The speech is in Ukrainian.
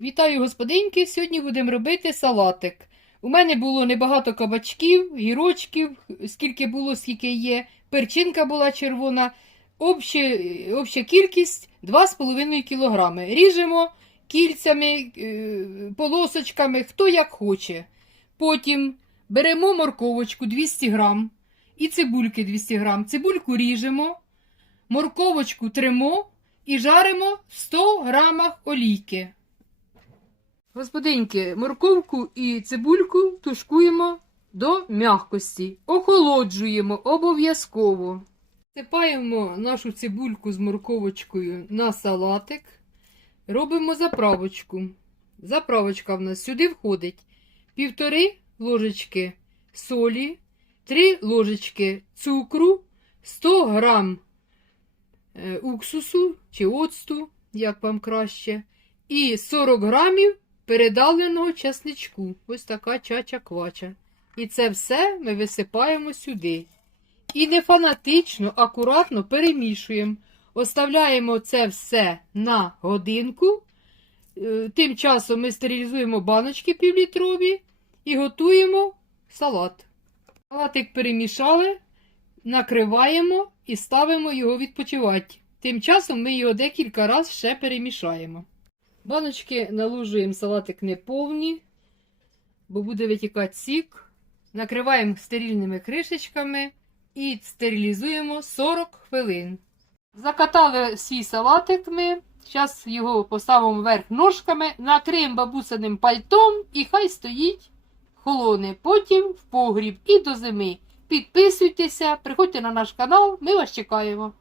Вітаю, господинки! Сьогодні будемо робити салатик. У мене було небагато кабачків, гірочків, скільки було, скільки є. Перчинка була червона. Обща, обща кількість 2,5 кг. Ріжемо кільцями, е, полосочками, хто як хоче. Потім беремо морковочку 200 грам і цибульки 200 грам. Цибульку ріжемо, морковочку тримо і жаримо в 100 грамах олійки. Господинки, морковку і цибульку тушкуємо до м'якості. Охолоджуємо обов'язково. Сипаємо нашу цибульку з морковочкою на салатик. Робимо заправочку. Заправочка в нас сюди входить півтори ложечки солі, 3 ложечки цукру, 100 грам е, уксусу чи оцту, як вам краще, і 40 грамів передавленого часничку. Ось така чача-квача. І це все ми висипаємо сюди. І не фанатично, акуратно перемішуємо. Оставляємо це все на годинку. Е, Тим часом ми стерилізуємо баночки півлітрові і готуємо салат. Салатик перемішали, накриваємо і ставимо його відпочивати. Тим часом ми його декілька разів ще перемішаємо. Баночки налужуємо салатик неповні, бо буде витікати сік. Накриваємо стерильними кришечками і стерилізуємо 40 хвилин. Закатали свій салатик ми. Зараз його поставимо вверх ножками, накриємо бабусиним пальтом і хай стоїть холоне. Потім в погріб і до зими. Підписуйтеся, приходьте на наш канал, ми вас чекаємо.